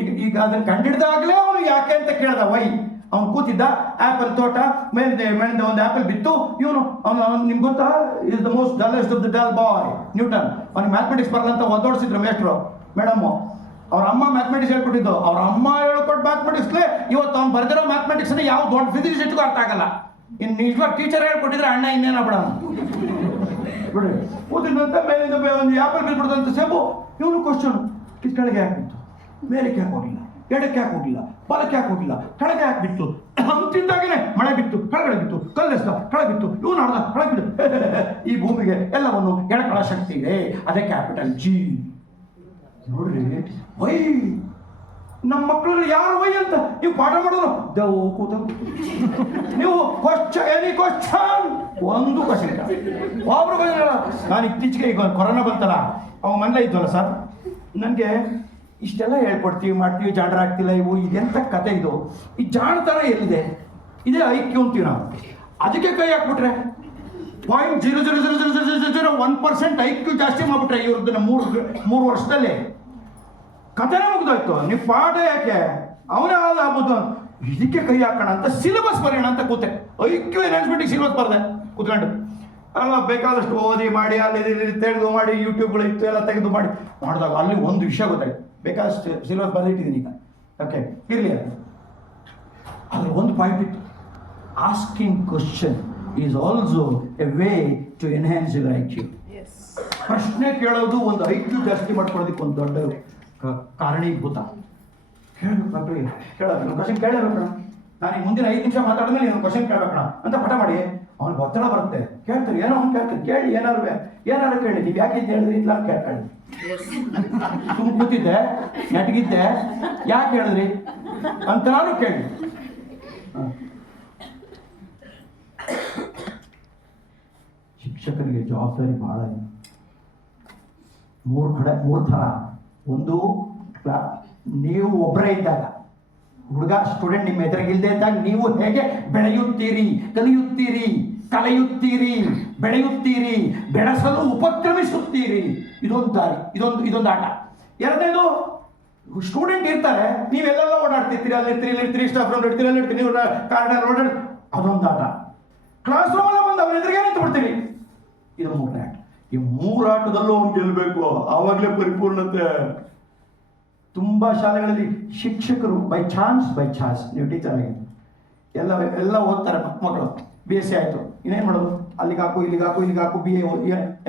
ಈಗ ಅದನ್ನು ಕಂಡಿಡ್ದಾಗಲೇ ಅವನು ಯಾಕೆ ಅಂತ ಕೇಳ್ದ ವೈ. ಅವ್ನು ಕೂತಿದ್ದ, ಆ್ಯಪಲ್ ತೋಟ ಮೇಲಿಂದ ಒಂದು ಆ್ಯಪಲ್ ಬಿತ್ತು. ಅವನು ನಿಮ್ಗೆ ಗೊತ್ತಾ, is the most dullest of the dull boy Newton. ಅವ್ನಿಗೆ ಮ್ಯಾಥಮೆಟಿಕ್ಸ್ ಬರಲ್ಲ ಅಂತ ಒದ್ದೋಡಿಸಿದ್ರು ಮೇಸ್ಟ್ರು ಮೇಡಮ್ಮು. ಅವ್ರ ಅಮ್ಮ ಮ್ಯಾಥಮೆಟಿಕ್ಸ್ ಹೇಳ್ಕೊಟ್ಟಿದ್ದು. ಅವ್ರ ಅಮ್ಮ ಹೇಳ್ಕೊಟ್ಟು ಮ್ಯಾಥಮೆಟಿಕ್ಸ್ಲೇ ಇವತ್ತು ಅವ್ನು ಬರೆದಿರೋ ಮ್ಯಾಥಮೆಟಿಕ್ಸ್ ಯಾವ ದೊಡ್ಡ ಫಿಸಿಕ್ಸ್ ಇಟ್ಕೋ ಅರ್ಥ ಆಗಲ್ಲ. ಇನ್ನು ನಿಜವಾಗ ಟೀಚರ್ ಹೇಳ್ಕೊಟ್ಟಿದ್ರೆ ಅಣ್ಣ ಇನ್ನೇನ ಬಿಡ ಬಿಡ್ರಿ. ಕೂತಿದ್ದಂತೆ ಮೇಲಿಂದ ಒಂದು ಆ್ಯಪಲ್ ಬಿದ್ಬಿಡ್ದಂತ ಸೇಬು. ಇವನು ಕ್ವಶನ್, ಕೆಳಗೆ ಯಾಕೆ ಬಿತ್ತು, ಮೇಲಕ್ಕೆ ಯಾಕೆ ಹೋಗಿಲ್ಲ, ಎಡಕ್ಕೆ ಯಾಕೆ ಹೋಗಿಲ್ಲ, ಬಲಕ್ಕೆ ಯಾಕೆ ಹೋಗಿಲ್ಲ, ಕೆಳಗೆ ಯಾಕೆ ಬಿತ್ತು ಅಂತಿದ್ದಾಗೇನೆ ಮಳೆ ಬಿತ್ತು, ಕೆಳಗಡೆ ಬಿತ್ತು, ಕಲ್ಲೆಸ್ದ ಕೆಳಗೆ ಬಿತ್ತು, ಇವನು ಆಡ್ದ ಕೆಳಗೆ ಬಿತ್ತು. ಈ ಭೂಮಿಗೆ ಎಲ್ಲವನ್ನು ಎಡಕಳ ಶಕ್ತಿ ಇದೆ, ಅದೇ ಕ್ಯಾಪಿಟಲ್ ಜಿ. ನೋಡ್ರಿ ವೈ. ನಮ್ಮ ಮಕ್ಕಳು ಯಾರು ವೈ ಅಂತ ನೀವು ಪಾಠ ಮಾಡೋದು ದೇವು ಕೂತ ನೀವು ಕ್ವಶನ್ ಒಂದು ಕ್ವಶನ್ ಒಬ್ರು ಬಂದಿರಲ್ಲ. ನಾನು ಇತ್ತೀಚೆಗೆ ಈಗ ಕೊರೋನಾ ಬಂತಲ್ಲ, ಅವ ಮನೇಲೆ ಇದ್ವಲ್ಲ ಸರ್, ನನಗೆ ಇಷ್ಟೆಲ್ಲ ಹೇಳ್ಕೊಡ್ತೀವಿ ಮಾಡ್ತೀವಿ, ಜಾಣರಾಗ್ತಿಲ್ಲ ಇವು, ಇದೆಂಥ ಕತೆ ಇದು, ಈ ಜಾಣತನ ಎಲ್ಲಿದೆ, ಇದೇ ಐಕ್ಯು ಅಂತೀವಿ ನಾವು. ಅದಕ್ಕೆ ಕೈ ಹಾಕ್ಬಿಟ್ರೆ 0.0000001% ಐಕ್ಯು ಜಾಸ್ತಿ ಮಾಡ್ಬಿಟ್ರೆ ಇವ್ರದ್ದನ್ನ ಮೂರು ವರ್ಷದಲ್ಲಿ ಕಥೆನೇ ಮುಗಿದೋಯ್ತು. ನೀವು ಪಾಠ ಯಾಕೆ ಅವನೇ ಆಗ್ಬೋದು, ಇದಕ್ಕೆ ಕೈ ಹಾಕೋಣ ಅಂತ ಸಿಲೆಬಸ್ ಬರೆಯೋಣ ಅಂತ ಕೂತೆ. ಐಕ್ಯು ಎನ್ಹಾನ್ಸ್ಮೆಂಟಿಗೆ ಸಿಲೆಬಸ್ ಬರೆದೆ ಕೂತ್ಕೊಂಡು. ಅಲ್ಲ ಬೇಕಾದಷ್ಟು ಓದಿ ಮಾಡಿ ಅಲ್ಲಿ ತೆಗೆದು ಮಾಡಿ ಯೂಟ್ಯೂಬ್ಗಳು ಇತ್ತು ಎಲ್ಲ ತೆಗೆದು ಮಾಡಿದಾಗ ಅಲ್ಲಿ ಒಂದು ವಿಷಯ ಗೊತ್ತಾಯ್ತು. ಬೇಕಾದಷ್ಟು ಸಿಲೆಬಸ್ ಬರೆದಿಟ್ಟಿದ್ದೀನಿ ಈಗ, ಓಕೆ ಇರಲಿ. ಅದ್ರ ಒಂದು ಪಾಯಿಂಟ್ ಇತ್ತು, asking question is also a way to enhance your IQ. ಪ್ರಶ್ನೆ ಕೇಳೋದು ಒಂದು ಐಕ್ಯೂ ಜಾಸ್ತಿ ಮಾಡ್ಕೊಳ್ಳೋದಕ್ಕೆ ಒಂದು ದೊಡ್ಡ ಕಾರಣೀಭೂತ. ಕೇಳಬೇಕು ಕೇಳಬೇಕು, ಕ್ವಶನ್ ಕೇಳಬೇಕಣ. ನಾನು ಈ ಮುಂದಿನ 5 ನಿಮಿಷ ಮಾತಾಡಿದ್ಮೇಲೆ ನೀನು ಕ್ವಶನ್ ಕೇಳಬೇಕಣ ಅಂತ ಪಠ ಮಾಡಿ ಅವ್ನಿಗೆ ಒತ್ತಡ ಬರುತ್ತೆ. ಕೇಳ್ತಾರೆ, ಏನೋ ಅವ್ನು ಕೇಳ್ತಾರೆ, ಕೇಳಿ ಏನಾರು ಕೇಳಿ, ನೀವು ಯಾಕೆ ಅಂತ ಹೇಳಿದ್ರಿ ಇಲ್ಲ ಕೇಳ್ತಾಳೆ. ತುಂಬ ಕೂತಿದ್ದೆ, ನೆಟ್ಗಿದ್ದೆ, ಯಾಕೆ ಹೇಳಿದ್ರಿ ಅಂತ ನಾನು ಕೇಳಿ. ಶಿಕ್ಷಕರಿಗೆ ಜವಾಬ್ದಾರಿ ಬಹಳ ಇದೆ. 3 ಥರ. ಒಂದು, ನೀವು ಒಬ್ಬರೇ ಇದ್ದಾಗ, ಹುಡುಗ ಸ್ಟೂಡೆಂಟ್ ನಿಮ್ಮ ಎದುರಿಗಿಲ್ಲದೆ ಇದ್ದಾಗ ನೀವು ಹೇಗೆ ಬೆಳೆಯುತ್ತೀರಿ, ಕಲಿಯುತ್ತೀರಿ, ಬೆಳೆಯುತ್ತೀರಿ, ಬೆಳೆಸಲು ಉಪಕ್ರಮಿಸುತ್ತೀರಿ, ಇದೊಂದು ದಾರಿ, ಇದೊಂದು ಆಟ. ಎರಡನೇದು, ಸ್ಟೂಡೆಂಟ್ ಇರ್ತಾರೆ, ನೀವೆಲ್ಲೆಲ್ಲ ಓಡಾಡ್ತಿರ್ತೀರಿ, ಅಲ್ಲಿರ್ತೀರಿ, ಸ್ಟಾಫ್ ರೂಮ್ ಇರ್ತೀರಿ, ಅಲ್ಲಿರ್ತೀರಿ, ನೀವು ಕಾರ್ಡರ್ ಓಡಾಡಿ, ಅದೊಂದು ಆಟ. ಕ್ಲಾಸ್ ರೂಮಲ್ಲ ಬಂದು ಅವ್ರ ಎದುರಿಗೆ ನಿಂತು ಬಿಡ್ತೀರಿ, ಇದು 3ನೇ ಆಟ. ಈ 3 ಆಟದಲ್ಲೂ ಅವ್ನು ಗೆಲ್ಲಬೇಕು, ಆವಾಗಲೇ ಪರಿಪೂರ್ಣತೆ. ತುಂಬ ಶಾಲೆಗಳಲ್ಲಿ ಶಿಕ್ಷಕರು ಬೈ ಚಾನ್ಸ್ ನೀವು ಟೀಚರ್ ಆಗಿ ಎಲ್ಲ ಓದ್ತಾರೆ ಮಕ್ಕಳು. BSc ಆಯಿತು, ಇನ್ನೇನು ಮಾಡೋದು, ಅಲ್ಲಿಗೆ ಹಾಕು ಇಲ್ಲಿಗೆ ಹಾಕು, BA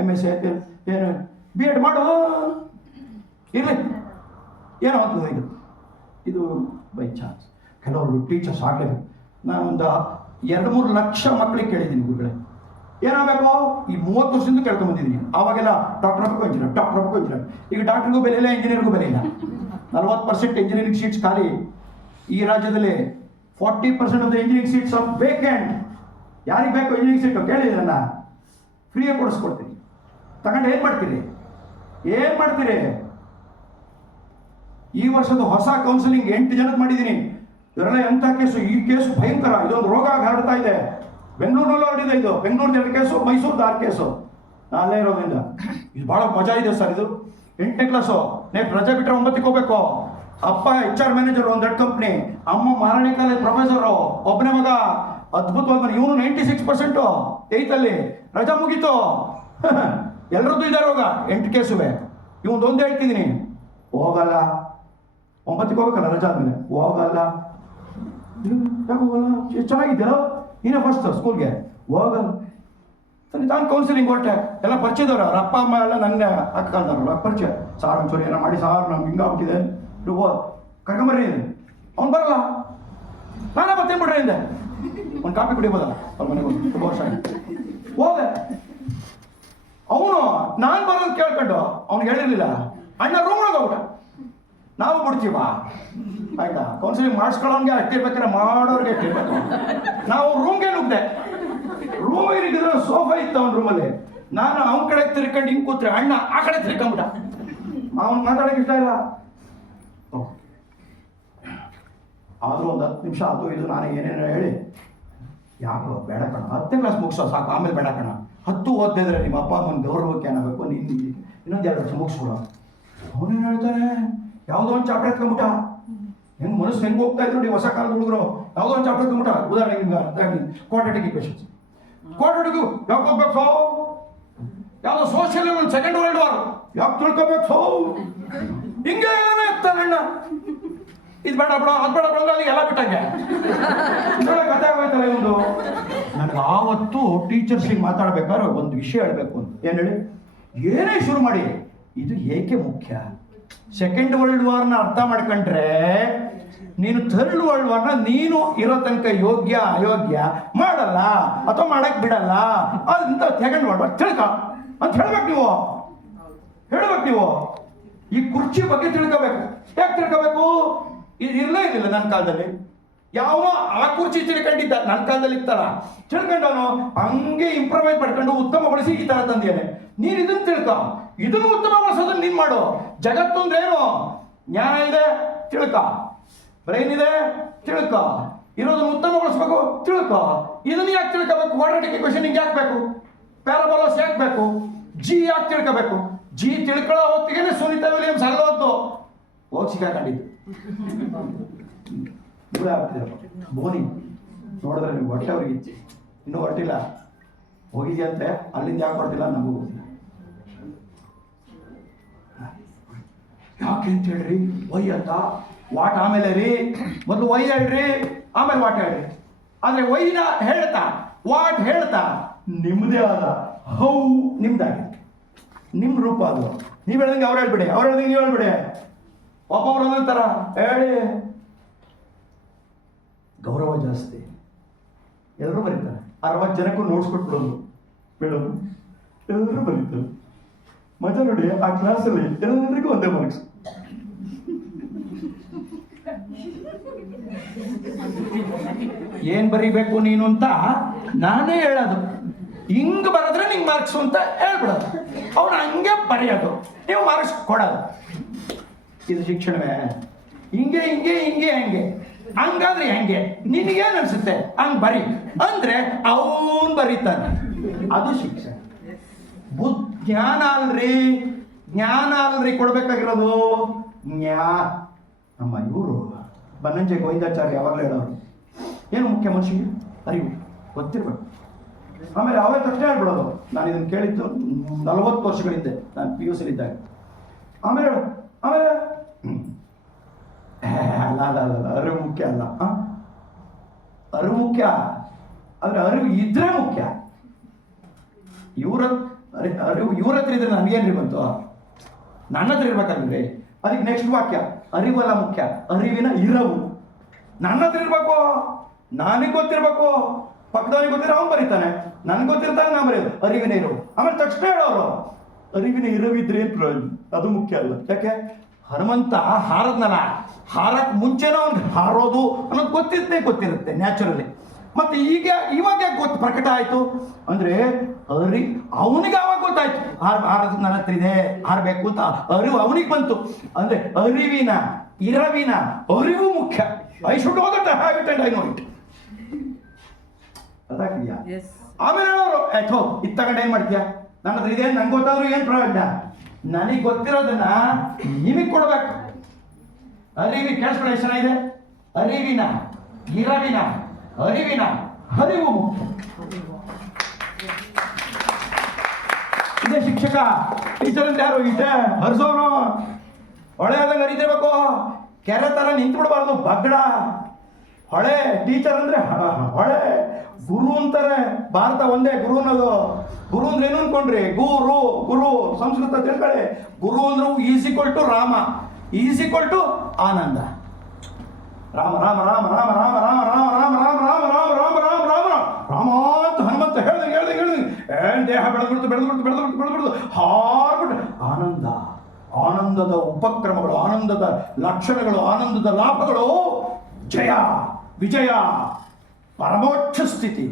MSc ಆಯ್ತು, ಏನು B.Ed ಮಾಡು, ಇರಲಿ ಏನೋ ಆಗ್ತದೆ. ಇದು ಬೈ ಚಾನ್ಸ್. ಕೆಲವರು ಟೀಚರ್ಸ್ ಆಗಲೇಬೇಕು. ನಾನು ಒಂದು 2-3 ಲಕ್ಷ ಮಕ್ಕಳಿಗೆ ಕೇಳಿದ್ದೀನಿ, ಗುರುಗಳೇ ಏನಾಗಬೇಕು, ಈ 30 ವರ್ಷದಿಂದ ಕೇಳ್ಕೊಂಡ್ಬಂದಿದ್ದೀನಿ. ಆವಾಗೆಲ್ಲ ಡಾಕ್ಟರ್ ಆಗಬೇಕು ಇಂಜಿನಿಯರ್. ಈಗ ಡಾಕ್ಟ್ರಿಗೂ ಬೆಲೆ ಇಲ್ಲ, ಇಂಜಿನಿಯರ್ಗೂ ಬೆಲೆ ಇಲ್ಲ. 40% ಇಂಜಿನಿಯರಿಂಗ್ ಸೀಟ್ಸ್ ಖಾಲಿ ಈ ರಾಜ್ಯದಲ್ಲಿ. 40% of the engineering seats of vacant. ಯಾರಿಗೆ ಬೇಕು ಇಂಜಿನಿಯರಿಂಗ್ ಸೀಟು ಕೇಳಿ, ನನ್ನ ಫ್ರೀಯಾಗಿ ಕೊಡಿಸ್ಕೊಡ್ತೀನಿ. ತಗೊಂಡು ಏನು ಮಾಡ್ತೀರಿ? ಈ ವರ್ಷದ ಹೊಸ ಕೌನ್ಸಿಲಿಂಗ್ 8 ಜನಕ್ಕೆ ಮಾಡಿದ್ದೀನಿ. ಇವರೆಲ್ಲ ಎಂಥ ಕೇಸು, ಈ ಕೇಸು ಭಯಂಕರ, ಇದೊಂದು ರೋಗ ಹರಡ್ತಾ ಇದೆ. ಬೆಂಗಳೂರಿನಲ್ಲೂ ಹರಡಿದೆ ಇದು. Bengaluru 2 case, Mysuru 6 case. ಅಲ್ಲೇ ಇರೋದ್ರಿಂದ ಇದು ಭಾಳ ಮಜಾ ಇದೆ ಸರ್. ಇದು 8ನೇ ಕ್ಲಾಸು. ನೆಕ್ಸ್ಟ್ ರಜೆ ಬಿಟ್ಟರೆ 9ಕ್ಕೆ ಹೋಗ್ಬೇಕು. ಅಪ್ಪ HR ಮ್ಯಾನೇಜರು ಒಂದು ದೊಡ್ಡ ಕಂಪ್ನಿ, ಅಮ್ಮ ಮಹಾರಾಣಿ ಕಾಲೇಜ್ ಪ್ರೊಫೆಸರು, ಒಬ್ಬನೇ ಮಗ ಅದ್ಭುತವಾಗಿ. ಇವನು 96% 8ಲ್ಲಿ ರಜಾ ಮುಗೀತು. ಎಲ್ಲರದ್ದು ಇದೆ ರೋಗ. 8 ಕೇಸುವೆ. ಇವೊಂದು ಹೇಳ್ತಿದ್ದೀನಿ, ಹೋಗಲ್ಲ. 9ಕ್ಕೆ ಹೋಗ್ಬೇಕಲ್ಲ ರಜಾ ಆದ್ಮೇಲೆ, ಹೋಗಲ್ಲ. ಯಾಕೆ ಹೋಗಲ್ಲ? ಚೆನ್ನಾಗಿದ್ದೀರೋ ನೀನೇ ಫಸ್ಟ್ ಸ್ಕೂಲ್ಗೆ ಹೋಗಲ್ಲ. ಸರಿ, ನಾನು ಕೌನ್ಸಿಲಿಂಗ್ ಹೊರಟೆ. ಎಲ್ಲ ಪರಿಚಯದವ್ರು, ಅವ್ರ ಅಪ್ಪ ಅಮ್ಮ ಎಲ್ಲ ನನಗೆ ಹಾಕ್ಕೊಂಡವ್ರಲ್ಲ ಪರಿಚಯ. ಸಾರ್ ಒಂಚೂರು ಏನೋ ಮಾಡಿ ಸಾರ್, ನಮ್ಗೆ ಹಿಂಗಾಗ್ಬಿಟ್ಟಿದೆ, ಕರ್ಕೊಂಬರ್ರಿ. ಅವ್ನು ಬರಲ್ಲ, ನಾನೇ ಬರ್ತೀನಿ ಬಿಡ್ರಿ ಹಿಂದೆ. ಒಂದು ಕಾಫಿ ಕುಡಿಬೋದಲ್ಲ ಅವ್ರ ಮನೆಗೆ ಹೋಗಿ, ತುಂಬ ವರ್ಷ ಆಗಿ ಹೋದೆ. ಅವನು ನಾನು ಬರೋದು ಕೇಳ್ಕೊಂಡು ಅವ್ನಿಗೆ ಹೇಳಿರಲಿಲ್ಲ. ಅಣ್ಣ ರೂಮ್ ಒಳಗೆ ಹೋಗ್ಬಿಟ್ಟ. ನಾವು ಬಿಡ್ತೀವ ಆಯ್ತಾ, ಕೌನ್ಸಿಲಿಂಗ್ ಮಾಡಿಸ್ಕೊಳ್ಳೋನ್ಗೆ ಅಷ್ಟಿರ್ಬೇಕಾರೆ ಮಾಡೋರಿಗೆ ಅಷ್ಟಿರ್ಬೇಕು. ನಾವು ರೂಮ್ಗೆ ನುಗ್ದೆ. ರೂಮಿಗೆ ಸೋಫಾ ಇತ್ತು ಅವನ ರೂಮಲ್ಲಿ. ನಾನು ಅವನ ಕಡೆ ತಿರ್ಕೊಂಡು ಹಿಂಗೆ ಕೂತ್ರೆ ಅಣ್ಣ ಆ ಕಡೆ ತಿರ್ಕೊಂಬಿಟ್ಟ. ಅವನು ಮಾತಾಡೋಕೆ ಇಷ್ಟ ಇಲ್ಲ. ಆದರೂ ಒಂದು 10 ನಿಮಿಷ ಅದು ಇದು ನಾನು ಏನೇನೋ ಹೇಳಿ, ಯಾಕೋ ಬೇಡ ಕಣ, 10ನೇ ಕ್ಲಾಸ್ ಮುಗಿಸೋ ಸಾಕು, ಆಮೇಲೆ ಬೇಡ ಕಣ, 10 ಓದಿದ್ರೆ ನಿಮ್ಮ ಅಪ್ಪ ಅಮ್ಮನ ಗೌರವಕ್ಕೆ ಏನಾಗಬೇಕು, ನೀನು ಇನ್ನೊಂದು 2 ವರ್ಷ ಮುಗಿಸ್ಬಿಡೋ. ಅವನೇನು ಹೇಳ್ತಾನೆ, ಯಾವುದೋ ಒಂದು ಚಾಪ್ಟರ್ ಎತ್ಕೊಂಬಿಟ್ಟ. ಹೆಂಗೆ ಮನಸ್ಸು ಹೆಂಗೆ ಹೋಗ್ತಾ ಇದ್ರು ನೀವು ಹೊಸ ಕಾಲದ ಹುಡುಗರು ಯಾವುದೋ ಒಂದು ಚಾಪ್ಟರ್ ತುಂಬಿಟ ಉದಾಹರಣೆ ನಿಮ್ಗೆ ಅರ್ಥ ಆಗಲಿ ಕ್ವಾಡ್ರಾಟಿಕ್ ಇಕ್ವೇಷನ್ಸ್ ಕ್ವಾಡ್ರಾಟಿಕ್ ಯಾಕೆ ಹೋಗ್ಬೇಕು ಯಾವುದೋ ಸೋಷಿಯಲ್ ಸೆಕೆಂಡ್ ವರ್ಲ್ಡ್ ವಾರ್ ಯಾಕೆ ತಿಳ್ಕೊಬೇಕು ಹಿಂಗೆ ಇರ್ತಾನಣ್ಣ ಇದು ಬೇಡ ಬೇಡ ಅದು ಬೇಡ ಬೇಡ ಅಲ್ಲಿ ಎಲ್ಲ ಬಿಟ್ಟಂಗೆ ಕತೆ ಆಗೋಯ್ತಲ್ಲ ಒಂದು. ನನಗೆ ಆವತ್ತು ಟೀಚರ್ಸಿಗೆ ಮಾತಾಡ್ಬೇಕಾದ್ರೆ ಒಂದು ವಿಷಯ ಹೇಳಬೇಕು ಅಂತ ಏನು ಹೇಳಿ, ಏನೇ ಶುರು ಮಾಡಿ ಇದು ಏಕೆ ಮುಖ್ಯ. ಸೆಕೆಂಡ್ ವರ್ಲ್ಡ್ ವಾರ್ನ ಅರ್ಥ ಮಾಡ್ಕೊಂಡ್ರೆ ನೀನು ಥರ್ಡ್ ವರ್ಲ್ಡ್ ವಾರ್ನ ನೀನು ಇರೋ ತನಕ ಯೋಗ್ಯ ಅಯೋಗ್ಯ ಮಾಡಲ್ಲ ಅಥವಾ ಮಾಡಕ್ ಬಿಡಲ್ಲ ಅಂತ ಸೆಕೆಂಡ್ ವರ್ಲ್ಡ್ ವಾರ್ ತಿಳ್ಕ ಅಂತ ಹೇಳ್ಬೇಕು ನೀವು. ಈ ಕುರ್ಚಿ ಬಗ್ಗೆ ತಿಳ್ಕೋಬೇಕು. ಯಾಕೆ ತಿಳ್ಕೋಬೇಕು? ಇದು ಇರಲೇ ಇರಲಿಲ್ಲ ನನ್ನ ಕಾಲದಲ್ಲಿ. ಯಾವ ಆ ಕುರ್ಚಿ ತಿಳ್ಕೊಂಡಿದ್ದ ನನ್ನ ಕಾಲದಲ್ಲಿ ಇರ್ತಾರ ತಿಳ್ಕೊಂಡವನು ಹಂಗೆ ಇಂಪ್ರೂವೈಸ್ ಮಾಡ್ಕೊಂಡು ಉತ್ತಮಗೊಳಿಸಿ ಈ ತರ ತಂದೇನೆ. ನೀನು ಇದನ್ನ ತಿಳ್ಕೊ, ಇದನ್ನು ಉತ್ತಮಗೊಳಿಸೋದನ್ನ ನೀನ್ ಮಾಡು. ಜಗತ್ತು ಅಂದ್ರೆ ಏನು? ಜ್ಞಾನ ಇದೆ ತಿಳ್ಕ, ಬ್ರೈನ್ ಇದೆ ತಿಳ್ಕ, ಇರೋದನ್ನು ಉತ್ತಮಗೊಳಿಸ್ಬೇಕು ತಿಳ್ಕೊ. ಇದನ್ನ ಯಾಕೆ ತಿಳ್ಕೋಬೇಕು? ಕ್ವಾಡ್ರಾಟಿಕ್ ಇಕ್ವೇಷನ್ ಹಿಂಗೆ ಯಾಕೆ ಬೇಕು? ಪ್ಯಾರಾಬೋಲಾಸ್ ಯಾಕೆ ಬೇಕು? ಜಿ ಯಾಕೆ ತಿಳ್ಕೋಬೇಕು? ಜಿ ತಿಳ್ಕೊಳ್ಳೋ ಹೊತ್ತಿಗೆ ಸುನೀತಾ ವಿಲಿಯಮ್ಸ್ ಅಲ್ಲೋದ್ದು ಹೋಗಿ ಸಿಕ್ಕಾಕೊಂಡಿದ್ದು ದೂರ ಆಗ್ತಿದೆ. ಬೋನಿ ನೋಡಿದ್ರೆ ನೀವು ಹೊಟ್ಟೆ ಅವ್ರಿಗೆ ಇನ್ನೂ ಹೊರಟಿಲ್ಲ ಹೋಗಿದ್ಯಂತೆ, ಅಲ್ಲಿಂದ ಯಾಕೆ ಹೊರಟಿಲ್ಲ ನಮಗೂ ಗೊತ್ತಿಲ್ಲ. ಯಾಕೆ ಅಂತ ಹೇಳ್ರಿ ವೈ ಅಂತ ವಾಟ್ ಆಮೇಲೆ ರೀ, ಮೊದಲು ವೈ ಹೇಳ್ರಿ ಆಮೇಲೆ ವಾಟ್ ಹೇಳ್ರಿ. ಆದ್ರೆ ವೈನ ಹೇಳ್ತಾ ವಾಟ್ ಹೇಳ್ತಾ ನಿಮ್ಮದೇ ಆದ ಹೌ ನಿಮ್ದಾಗಿ ನಿಮ್ಮ ರೂಪ ಅದು. ನೀವು ಹೇಳ್ದಂಗೆ ಅವ್ರು ಹೇಳ್ಬಿಡಿ, ಅವ್ರು ಹೇಳ್ದಂಗೆ ನೀವು ಹೇಳ್ಬಿಡಿ. ಒಬ್ಬೊಬ್ರು ಒಂದೊಂಥರ ಹೇಳಿ. ಗೌರವ ಜಾಸ್ತಿ. ಎಲ್ಲರೂ ಬರೀತಾರೆ. 60 ಜನಕ್ಕೂ ನೋಟ್ಸ್ ಕೊಟ್ಬಿಡೋದು ಮೇಡಮ್, ಎಲ್ಲರೂ ಬರೀತಾರೆ. ಮಜಾ ನೋಡಿ ಆ ಕ್ಲಾಸಲ್ಲಿ ಎಲ್ಲರಿಗೂ ಒಂದೇ ಮಾರ್ಕ್ಸ್. ಏನ್ ಬರೀಬೇಕು ನೀನು ಅಂತ ನಾನೇ ಹೇಳೋದು. ಹಿಂಗ್ ಬರೆದ್ರೆ ನಿಂಗೆ ಮಾರ್ಕ್ಸು ಅಂತ ಹೇಳ್ಬಿಡೋದು. ಅವನು ಹಂಗೆ ಬರೆಯೋದು, ನೀವು ಮಾರ್ಕ್ಸ್ ಕೊಡೋದು. ಇದು ಶಿಕ್ಷಣವೇ? ಹಿಂಗೆ ಹಿಂಗೆ ಹಿಂಗೆ ಹಂಗೆ ಹಂಗಾದ್ರೆ ಹೆಂಗೆ? ನಿನಗೇನು ಅನ್ಸುತ್ತೆ ಹಂಗ್ ಬರಿ ಅಂದ್ರೆ ಅವನ್ ಬರೀತಾನೆ. ಅದು ಶಿಕ್ಷಣ. ಜ್ಞಾನ ಅಲ್ರಿ ಕೊಡ್ಬೇಕಾಗಿರೋದು. ನಮ್ಮ ಇವರು ಬನ್ನಂಜೆ ಗೋವಿಂದಾಚಾರ್ಯ ಯಾವಾಗಲೂ ಹೇಳೋರು, ಏನು ಮುಖ್ಯ ಮನುಷ್ಯನಿಗೆ? ಅರಿವು ಗೊತ್ತಿರ್ಬೇಕು. ಆಮೇಲೆ ಅವರೇ ತಕ್ಷಣ ಹೇಳ್ಬಿಡೋದು. ನಾನು ಇದನ್ನು ಕೇಳಿದ್ದು 40 ವರ್ಷಗಳ ಹಿಂದೆ, ನಾನು PUC ಇದ್ದಾಗ. ಆಮೇಲೆ ಅಲ್ಲ ಅರಿವು ಮುಖ್ಯ ಅಲ್ಲ. ಅರಿವು ಮುಖ್ಯ, ಆದ್ರೆ ಅರಿವು ಇದ್ರೆ ಮುಖ್ಯ. ಇವ್ರ ಹತ್ರ ಇದ್ರೆ ನನಗೇನ್ರಿ ಬಂತು? ನನ್ನ ಹತ್ರ ಇರ್ಬೇಕಲ್ರಿ. ಅದಕ್ಕೆ ನೆಕ್ಸ್ಟ್ ವಾಕ್ಯ, ಅರಿವಲ್ಲ ಮುಖ್ಯ, ಅರಿವಿನ ಇರವು ನನ್ನ ಹತ್ರ ಇರ್ಬೇಕು. ನನಗೆ ಗೊತ್ತಿರ್ಬೇಕು, ಪಕ್ಕದವನಿಗೆ ಗೊತ್ತಿರೋ ಅವ್ನು ಬರೀತಾನೆ, ನನ್ಗೆ ಗೊತ್ತಿರ್ತಾನೆ ನಾ ಬರೆಯೋದು. ಅರಿವಿನ ಇರವು. ಆಮೇಲೆ ತಕ್ಷಣ ಹೇಳೋರು ಅರಿವಿನ ಇರವಿದ್ರೆ ಏನು ಪ್ರಯೋಜನ? ಅದು ಮುಖ್ಯ ಅಲ್ಲ. ಯಾಕೆ? ಹನುಮಂತ ಹಾರದ್ನಲ್ಲ, ಹಾರಕ್ ಮುಂಚೆನೋ ಅವ್ನಿಗೆ ಹಾರೋದು ಅನ್ನೋದು ಗೊತ್ತಿರುತ್ತೆ ನ್ಯಾಚುರಲಿ. ಮತ್ತೆ ಇವಾಗ ಗೊತ್ತು ಪ್ರಕಟ ಆಯ್ತು ಅಂದ್ರೆ ಅವನಿಗೆ ಅವಾಗ ಗೊತ್ತಾಯ್ತು ಹಾರದ್ ನನ್ನ ಹತ್ರ ಇದೆ, ಹಾರಬೇಕು ಅಂತ ಅರಿವು ಅವನಿಗೆ ಬಂತು. ಅಂದ್ರೆ ಅರಿವಿನ ಇರವಿನ ಅರಿವು ಮುಖ್ಯ. I should know that I have it and I know it. ಅದಾಗಿದೆಯಾ? ಆಮೇಲೆ ಹೇಳೋರು ಆಯ್ತು ಇದು ತಗೊಂಡು ಏನ್ ಮಾಡ್ತೀಯ? ನನ್ನ ಹತ್ರ ಇದೆ, ನಂಗೆ ಗೊತ್ತಾದ್ರು ಏನ್ ಪ್ರಯೋಜನ? ನನಗೆ ಗೊತ್ತಿರೋದನ್ನ ನಿಮಗೆ ಕೊಡ್ಬೇಕು. ಅರಿವಿ ಕೇಳಿಸ್ಕೊಳ್ಳೋ ಎಷ್ಟು ಚೆನ್ನಾಗಿದೆ. ಅರಿವಿನ ಇರವಿನ ಅರಿವಿನ ಅರಿವು ಮುಖ್ಯ. ಇದೇ ಶಿಕ್ಷಕ. ಟೀಚರ್ ಅಂತ ಯಾರು ಇಟ್ಟೆ ಹರಿಸೋನು ಹೊಳೆ ಆದಂಗೆ ಹರಿತಿರ್ಬೇಕು. ಕೆರೆ ತರ ನಿಂತು ಬಿಡಬಾರ್ದು ಬಗ್ಗಡ. ಹೊಳೆ ಟೀಚರ್ ಅಂದ್ರೆ ಹೊಳೆ. ಗುರು ಅಂತಾರೆ. ಭಾರತ ಒಂದೇ ಗುರು ಅನ್ನೋದು. ಗುರು ಅಂದ್ರೆ ಏನು ಅನ್ಕೊಂಡ್ರಿ? ಗುರು ಸಂಸ್ಕೃತ ತಿಳ್ಕೊಳ್ಳಿ. ಗುರು ಅಂದ್ರೆ = ರಾಮ, = ಆನಂದ. ರಾಮ ರಾಮ ರಾಮ ರಾಮ ರಾಮ ರಾಮ ರಾಮ ರಾಮ ರಾಮ ರಾಮ ರಾಮ ರಾಮ ರಾಮ ರಾಮ ರಾಮ ಅಂತ ಹನುಮಂತ ಹೇಳ್ದಂಗೆ ದೇಹ ಬೆಳೆದ್ಬಿಡ್ತು ಹಾರ್ಬಿಟ್ಟು ಆನಂದದ ಉಪಕ್ರಮಗಳು, ಆನಂದದ ಲಕ್ಷಣಗಳು, ಆನಂದದ ಲಾಭಗಳು, ಜಯ ವಿಜಯ ಪರಮೋಚ್ಚ ಸ್ಥಿತಿ.